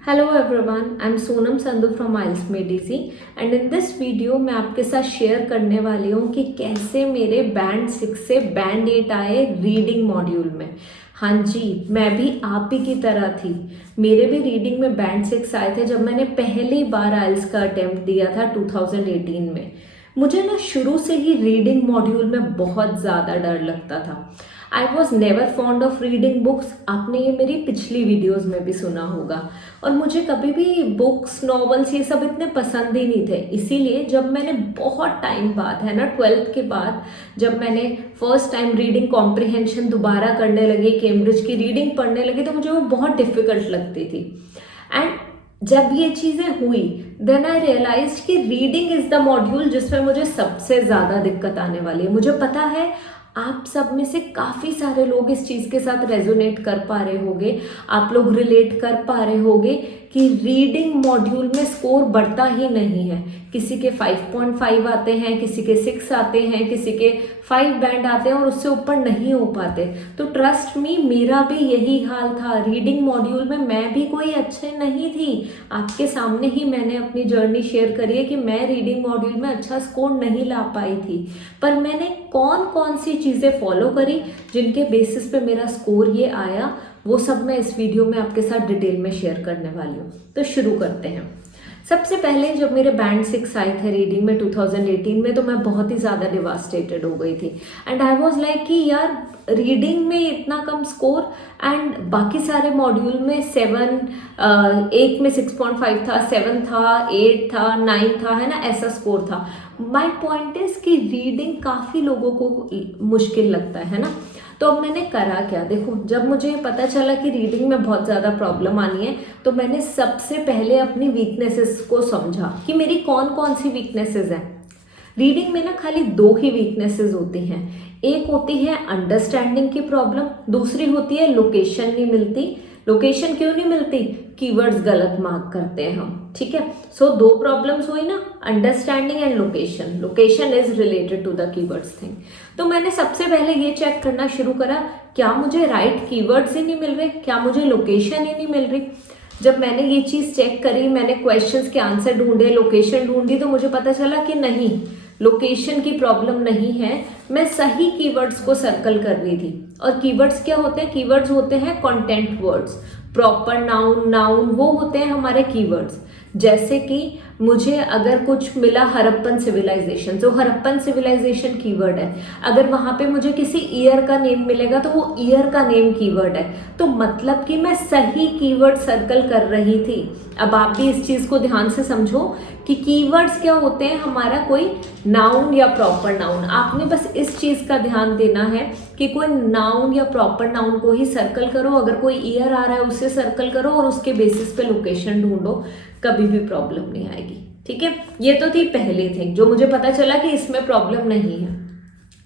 Hello everyone, I am Sonam Sandhu from IELTS made easy and in this video मैं आपके साथ share करने वाली हूँ कि कैसे मेरे बैंड 6 से बैंड 8 आए रीडिंग मॉड्यूल में। हाँ जी, मैं भी आप ही की तरह थी। मेरे भी रीडिंग में बैंड 6 आए थे जब मैंने पहली बार आइल्स का अटेम्प्ट दिया था 2018 में। मुझे ना शुरू से ही रीडिंग मॉड्यूल में बहुत ज़्यादा डर लगता था। I was never fond of reading books. आपने ये मेरी पिछली वीडियोज़ में भी सुना होगा। और मुझे कभी भी बुक्स नॉवेल्स ये सब इतने पसंद ही नहीं थे। इसीलिए जब मैंने बहुत टाइम बाद है ना 12th के बाद जब मैंने फर्स्ट टाइम रीडिंग कॉम्प्रिहेंशन दोबारा करने लगी, कैम्ब्रिज की रीडिंग पढ़ने लगी, तो मुझे वो बहुत डिफिकल्ट लगती थी। एंड जब ये चीज़ें हुई देन आई रियलाइज कि रीडिंग इज़ द मॉड्यूल जिसमें मुझे सबसे ज़्यादा दिक्कत आने वाली है। मुझे पता है आप सब में से काफ़ी सारे लोग इस चीज़ के साथ रेजोनेट कर पा रहे होंगे, आप लोग रिलेट कर पा रहे होंगे कि रीडिंग मॉड्यूल में स्कोर बढ़ता ही नहीं है। किसी के 5.5 आते हैं, किसी के 6 आते हैं, किसी के 5 बैंड आते हैं और उससे ऊपर नहीं हो पाते। तो ट्रस्ट मी, मेरा भी यही हाल था। रीडिंग मॉड्यूल में मैं भी कोई अच्छे नहीं थी। आपके सामने ही मैंने अपनी जर्नी शेयर करी है कि मैं रीडिंग मॉड्यूल में अच्छा स्कोर नहीं ला पाई थी। पर मैंने कौन कौन सी चीज़ें फॉलो करी जिनके बेसिस पे मेरा स्कोर ये आया, वो सब मैं इस वीडियो में आपके साथ डिटेल में शेयर करने वाली हूँ। तो शुरू करते हैं। सबसे पहले जब मेरे बैंड 6 आए थे रीडिंग में 2018 में, तो मैं बहुत ही ज़्यादा डिवास्टेटेड हो गई थी। एंड आई वॉज लाइक कि यार रीडिंग में इतना कम स्कोर एंड बाकी सारे मॉड्यूल में 7, एक में 6.5 था, 7 था, 8 था, 9 था, है ना, ऐसा स्कोर था। माई पॉइंट इज कि रीडिंग काफ़ी लोगों को मुश्किल लगता है ना। तो अब मैंने करा क्या, देखो, जब मुझे पता चला कि रीडिंग में बहुत ज़्यादा प्रॉब्लम आनी है, तो मैंने सबसे पहले अपनी वीकनेसेस को समझा कि मेरी कौन कौन सी वीकनेसेस हैं। रीडिंग में ना खाली 2 ही वीकनेसेस होती हैं। एक होती है अंडरस्टैंडिंग की प्रॉब्लम, दूसरी होती है लोकेशन नहीं मिलती। लोकेशन क्यों नहीं मिलती? कीवर्ड्स गलत मार्क करते हैं हम, ठीक है। सो 2 प्रॉब्लम्स हुई ना, understanding and location. Location is related to the keywords thing. तो मैंने सबसे पहले ये चेक करना शुरू करा, क्या मुझे राइट कीवर्ड्स ही नहीं मिल रहे, क्या मुझे लोकेशन ही नहीं मिल रही। जब मैंने ये चीज़ चेक करी, मैंने क्वेश्चंस के आंसर ढूंढे, लोकेशन ढूंढी, तो मुझे पता चला कि नहीं, लोकेशन की प्रॉब्लम नहीं है, मैं सही कीवर्ड्स को सर्कल कर रही थी। और कीवर्ड्स क्या होते हैं? कीवर्ड्स होते हैं content words. Proper noun, noun, वो होते हैं हमारे कीवर्ड्स। जैसे कि मुझे अगर कुछ मिला हड़प्पन सिविलाइजेशन, जो हड़प्पन सिविलाइजेशन कीवर्ड है, अगर वहां पे मुझे किसी ईयर का नेम मिलेगा तो वो ईयर का नेम कीवर्ड है। तो मतलब कि मैं सही कीवर्ड सर्कल कर रही थी। अब आप भी इस चीज को ध्यान से समझो कि कीवर्ड्स क्या होते हैं, हमारा कोई नाउन या प्रॉपर नाउन। आपने बस इस चीज का ध्यान देना है कि कोई नाउन या प्रॉपर नाउन को ही सर्कल करो। अगर कोई ईयर आ रहा है उसे सर्कल करो और उसके बेसिस पे लोकेशन ढूंढो, कभी भी प्रॉब्लम नहीं आएगी, ठीक है। ये तो थी पहली थिंग जो मुझे पता चला कि इसमें प्रॉब्लम नहीं है।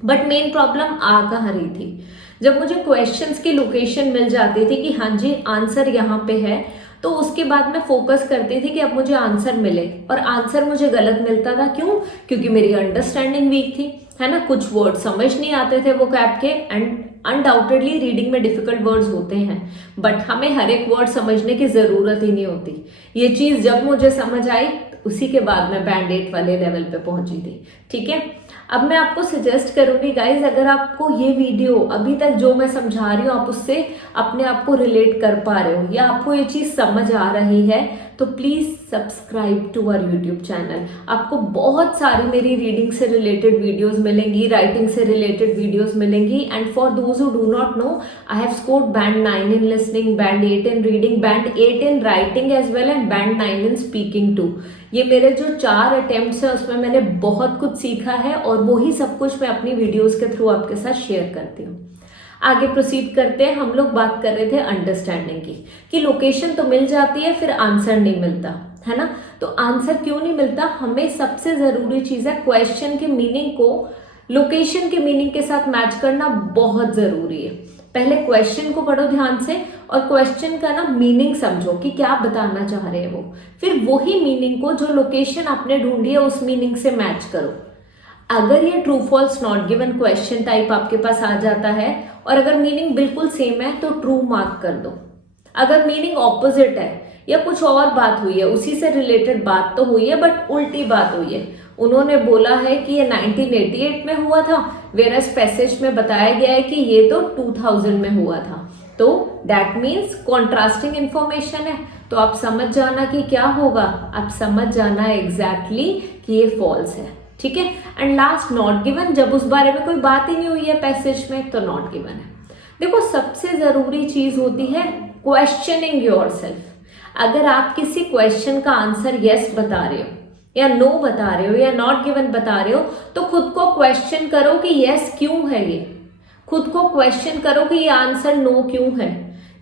बट मेन प्रॉब्लम आ कहाँ रही थी? जब मुझे क्वेश्चंस की लोकेशन मिल जाती थी कि हाँ जी आंसर यहाँ पे है, तो उसके बाद मैं फोकस करती थी कि अब मुझे आंसर मिले, और आंसर मुझे गलत मिलता था। क्यों? क्योंकि मेरी अंडरस्टैंडिंग वीक थी, है ना। कुछ वर्ड समझ नहीं आते थे वो कैप के। एंड अनडाउटेडली रीडिंग में डिफिकल्ट वर्ड्स होते हैं, बट हमें हर एक वर्ड समझने की ज़रूरत ही नहीं होती। ये चीज़ जब मुझे समझ आई, उसी के बाद मैं बैंड 8 वाले लेवल पे पहुंची थी, ठीक है। अब मैं आपको सजेस्ट करूंगी गाइज, अगर आपको ये वीडियो अभी तक जो मैं समझा रही हूँ आप उससे अपने आप को रिलेट कर पा रहे हो या आपको ये चीज़ समझ आ रही है, तो please subscribe to our YouTube channel. आपको बहुत सारी मेरी रीडिंग से रिलेटेड वीडियोस मिलेंगी, राइटिंग से रिलेटेड वीडियोस मिलेंगी। And for those who do not know, I have scored band 9 in listening, band 8 in reading, band 8 in writing as well, and band 9 in speaking too. ये मेरे जो 4 attempts है उसमें मैंने बहुत कुछ सीखा है, और वही सब कुछ मैं अपनी वीडियोस के थ्रू आपके साथ शेयर करती हूँ। आगे प्रोसीड करते हैं। हम लोग बात कर रहे थे अंडरस्टैंडिंग की, कि लोकेशन तो मिल जाती है फिर आंसर नहीं मिलता, है ना। तो आंसर क्यों नहीं मिलता? हमें सबसे जरूरी चीज है क्वेश्चन के मीनिंग को लोकेशन के मीनिंग के साथ मैच करना बहुत जरूरी है। पहले क्वेश्चन को पढ़ो ध्यान से, और क्वेश्चन का ना मीनिंग समझो कि क्या बताना चाह रहे हैं वो। फिर वही मीनिंग को जो लोकेशन आपने ढूंढी है उस मीनिंग से मैच करो। अगर ये true false not given question type आपके पास आ जाता है और अगर मीनिंग बिल्कुल सेम है तो ट्रू मार्क कर दो। अगर मीनिंग ऑपोजिट है या कुछ और बात हुई है, उसी से रिलेटेड बात तो हुई है बट उल्टी बात हुई है। उन्होंने बोला है कि ये 1988 में हुआ था, वेरस पैसेज में बताया गया है कि ये तो 2000 में हुआ था। तो दैट मीन्स कॉन्ट्रास्टिंग इंफॉर्मेशन है। तो आप समझ जाना कि क्या होगा, आप समझ जाना एग्जैक्टली कि ये फॉल्स है, ठीक है। एंड लास्ट नॉट गिवन, जब उस बारे में कोई बात ही नहीं हुई है पैसेज में तो नॉट गिवन है। देखो सबसे जरूरी चीज होती है क्वेश्चनिंग योरसेल्फ। अगर आप किसी क्वेश्चन का आंसर यस बता रहे हो या नो बता रहे हो या नॉट गिवन बता रहे हो तो खुद को क्वेश्चन करो कि यस क्यों है ये, खुद को क्वेश्चन करो कि ये आंसर नो क्यों है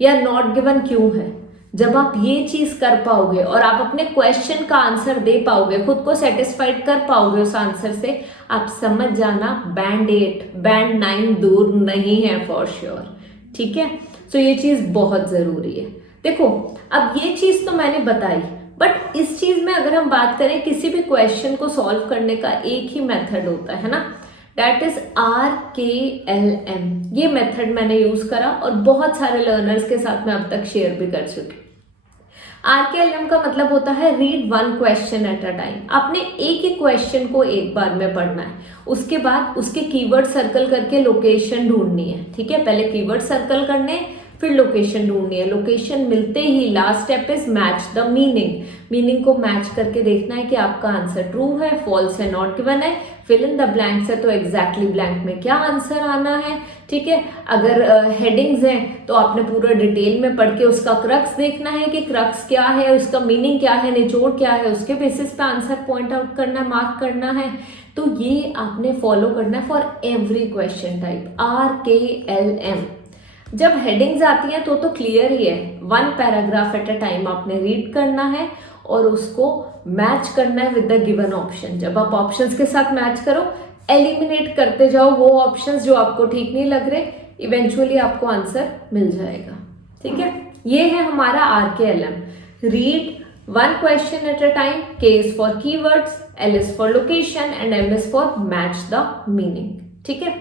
या नॉट गिवन क्यों है। जब आप ये चीज कर पाओगे और आप अपने क्वेश्चन का आंसर दे पाओगे, खुद को सेटिस्फाइड कर पाओगे उस आंसर से, आप समझ जाना बैंड 8 बैंड 9 दूर नहीं है फॉर श्योर, ठीक है। सो ये चीज बहुत जरूरी है। देखो अब ये चीज तो मैंने बताई, बट इस चीज में अगर हम बात करें किसी भी क्वेश्चन को सॉल्व करने का एक ही मेथड होता है ना, दैट इज RKLM। ये मेथड मैंने यूज करा और बहुत सारे लर्नर्स के साथ मैं अब तक शेयर भी कर चुकी। RKLM का मतलब होता है read one question at a time. आपने एक ही क्वेश्चन को एक बार में पढ़ना है, उसके बाद उसके कीवर्ड सर्कल करके लोकेशन ढूंढनी है, ठीक है। पहले कीवर्ड सर्कल करने, फिर लोकेशन ढूंढनी है। लोकेशन मिलते ही last step is match the meaning. Meaning को मैच करके देखना है कि आपका आंसर ट्रू है, फॉल्स है, नॉट गिवन है। फिल इन द ब्लैंक्स है तो एग्जैक्टली ब्लैंक में क्या आंसर आना है, ठीक है। अगर हेडिंग्स हैं तो आपने पूरा डिटेल में पढ़ के उसका क्रक्स देखना है कि क्रक्स क्या है, उसका मीनिंग क्या है, निचोड़ क्या है, उसके बेसिस पे आंसर पॉइंट आउट करना है, मार्क करना है। तो ये आपने फॉलो करना है for every question type, RKLM। जब हेडिंग्स आती हैं तो क्लियर ही है, one paragraph at a time आपने रीड करना है और उसको मैच करना है विद द गिवन ऑप्शन। जब आप ऑप्शंस के साथ मैच करो, एलिमिनेट करते जाओ वो ऑप्शंस जो आपको ठीक नहीं लग रहे, इवेंचुअली आपको आंसर मिल जाएगा, ठीक है। ये है हमारा RKLM, read one question at a time, K is for keywords, L is for location and M is for match the meaning, ठीक है।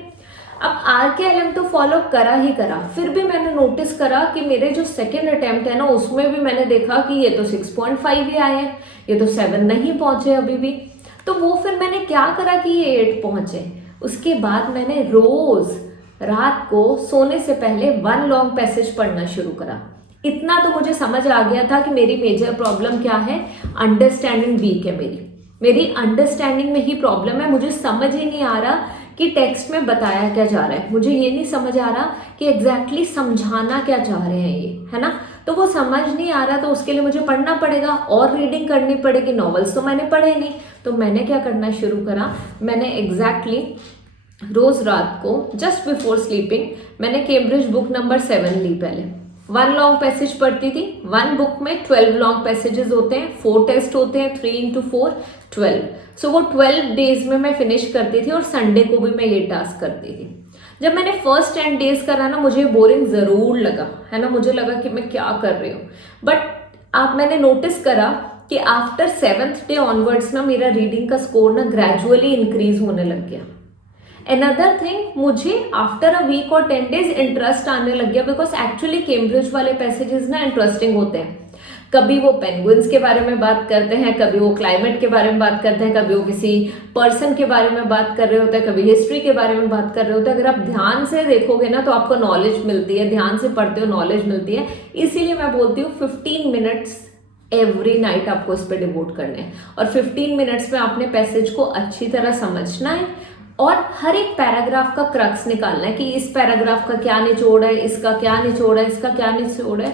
अब RKLM तो फॉलो करा ही करा, फिर भी मैंने नोटिस करा कि मेरे जो सेकेंड अटेम्प्ट है ना उसमें भी मैंने देखा कि ये तो 6.5 ही आए हैं, ये तो 7 नहीं पहुंचे अभी भी। तो वो फिर मैंने क्या करा कि ये 8 पहुंचे। उसके बाद मैंने रोज रात को सोने से पहले वन लॉन्ग पैसेज पढ़ना शुरू करा। इतना तो मुझे समझ आ गया था कि मेरी मेजर प्रॉब्लम क्या है, अंडरस्टैंडिंग वीक है मेरी अंडरस्टैंडिंग में ही प्रॉब्लम है। मुझे समझ ही नहीं आ रहा कि टेक्स्ट में बताया क्या जा रहा है, मुझे ये नहीं समझ आ रहा कि एग्जैक्टली समझाना क्या चाह रहे हैं ये, है ना। तो वो समझ नहीं आ रहा, तो उसके लिए मुझे पढ़ना पड़ेगा और रीडिंग करनी पड़ेगी। नॉवेल्स तो मैंने पढ़े नहीं, तो मैंने क्या करना शुरू करा, मैंने एग्जैक्टली रोज रात को जस्ट बिफोर स्लीपिंग मैंने कैम्ब्रिज बुक नंबर 7 ली। पहले वन लॉन्ग पैसेज पढ़ती थी। वन बुक में 12 लॉन्ग पैसेजेस होते हैं, 4 टेस्ट होते हैं, 3 into 4 12। सो वो 12 डेज में मैं फिनिश करती थी और संडे को भी मैं ये टास्क करती थी। जब मैंने फर्स्ट 10 डेज करा ना, मुझे बोरिंग जरूर लगा, है ना। मुझे लगा कि मैं क्या कर रही हूँ, बट मैंने नोटिस करा कि आफ्टर 7th डे ऑनवर्ड्स ना मेरा रीडिंग का स्कोर ना ग्रेजुअली इंक्रीज होने लग गया। Another thing, मुझे आफ्टर अ वीक और 10 डेज इंटरेस्ट आने लग गया, बिकॉज एक्चुअली कैम्ब्रिज वाले पैसेजेस ना इंटरेस्टिंग होते हैं। कभी वो पेंगुइन्स के बारे में बात करते हैं, कभी वो क्लाइमेट के बारे में बात करते हैं, कभी वो किसी पर्सन के बारे में बात कर रहे होते हैं, कभी हिस्ट्री के बारे में बात कर रहे होते हैं। अगर आप ध्यान से देखोगे ना तो आपको नॉलेज मिलती है, ध्यान से पढ़ते हो नॉलेज मिलती है। इसीलिए मैं बोलती हूँ 15 मिनट्स एवरी नाइट आपको इस पर डिवोट करने हैं, और 15 मिनट्स में आपने पैसेज को अच्छी तरह समझना है और हर एक पैराग्राफ का क्रक्स निकालना है कि इस पैराग्राफ का क्या निचोड़ है, इसका क्या निचोड़ है, इसका क्या निचोड़ है,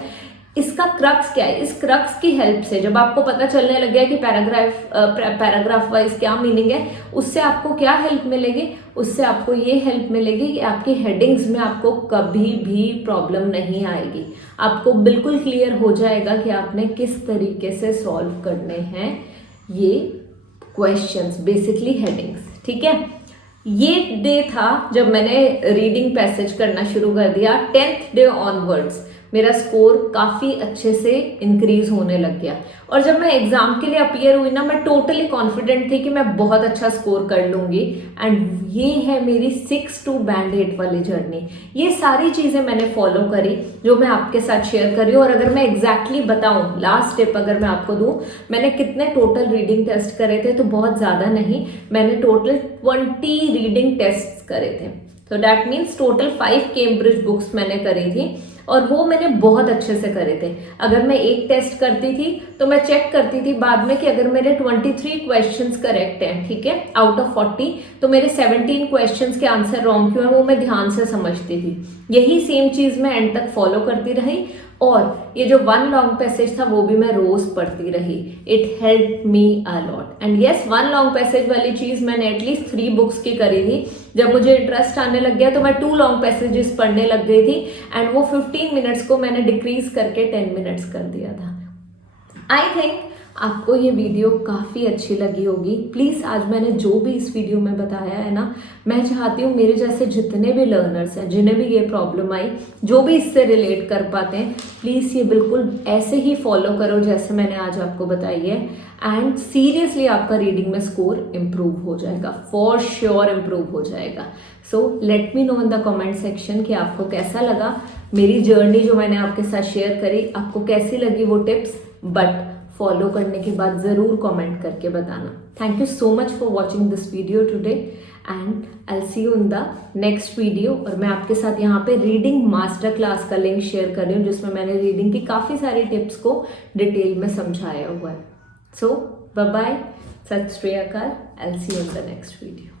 इसका क्रक्स क्या है। इस क्रक्स की हेल्प से जब आपको पता चलने लग गया कि पैराग्राफ वाइज क्या मीनिंग है, उससे आपको क्या हेल्प मिलेगी, उससे आपको ये हेल्प मिलेगी कि आपकी हेडिंग्स में आपको कभी भी प्रॉब्लम नहीं आएगी। आपको बिल्कुल क्लियर हो जाएगा कि आपने किस तरीके से सॉल्व करने हैं ये क्वेश्चंस, बेसिकली हेडिंग्स, ठीक है। ये डे था जब मैंने रीडिंग पैसेज करना शुरू कर दिया। 10th डे ऑनवर्ड्स मेरा स्कोर काफ़ी अच्छे से इंक्रीज होने लग गया। और जब मैं एग्जाम के लिए अपीयर हुई ना, मैं टोटली कॉन्फिडेंट थी कि मैं बहुत अच्छा स्कोर कर लूंगी। एंड ये है मेरी 6 to बैंड 8 वाली जर्नी। ये सारी चीज़ें मैंने फॉलो करी जो मैं आपके साथ शेयर कर रही हूँ। और अगर मैं एग्जैक्टली बताऊँ, लास्ट टिप अगर मैं आपको दूँ, मैंने कितने टोटल रीडिंग टेस्ट करे थे, तो बहुत ज़्यादा नहीं, मैंने टोटल 20 रीडिंग टेस्ट करे थे। तो that means total 5 Cambridge books मैंने करी थी और वो मैंने बहुत अच्छे से करे थे। अगर मैं एक टेस्ट करती थी तो मैं चेक करती थी बाद में कि अगर मेरे 23 क्वेश्चंस करेक्ट हैं, ठीक है, आउट ऑफ 40, तो मेरे 17 क्वेश्चंस के आंसर रॉन्ग क्यों है वो मैं ध्यान से समझती थी। यही सेम चीज़ मैं एंड तक फॉलो करती रही। और ये जो 1 लॉन्ग पैसेज था वो भी मैं रोज पढ़ती रही। It help me a lot. And yes, 1 long passage वाली चीज मैंने एटलीस्ट 3 बुक्स की करी थी। जब मुझे इंटरेस्ट आने लग गया तो मैं 2 लॉन्ग पैसेजेस पढ़ने लग गई थी एंड वो 15 मिनट्स को मैंने डिक्रीज करके 10 मिनट्स कर दिया था। आई थिंक आपको ये वीडियो काफ़ी अच्छी लगी होगी। प्लीज़ आज मैंने जो भी इस वीडियो में बताया है ना, मैं चाहती हूँ मेरे जैसे जितने भी लर्नर्स हैं, जिन्हें भी ये प्रॉब्लम आई, जो भी इससे रिलेट कर पाते हैं, प्लीज़ ये बिल्कुल ऐसे ही फॉलो करो जैसे मैंने आज आपको बताई है। एंड सीरियसली आपका रीडिंग में स्कोर इम्प्रूव हो जाएगा, फॉर श्योर इम्प्रूव हो जाएगा। So let me know in the comment section कि आपको कैसा लगा मेरी जर्नी जो मैंने आपके साथ शेयर करी, आपको कैसी लगी वो टिप्स। बट फॉलो करने के बाद ज़रूर कमेंट करके बताना। Thank you so much for watching this video today and I see you in the next video. और मैं आपके साथ यहाँ पे रीडिंग मास्टर क्लास का लिंक शेयर कर रही हूँ जिसमें मैंने रीडिंग की काफ़ी सारी टिप्स को डिटेल में समझाया हुआ है। सो बाय बाय, सत श्री अकाल, I see you in the next video.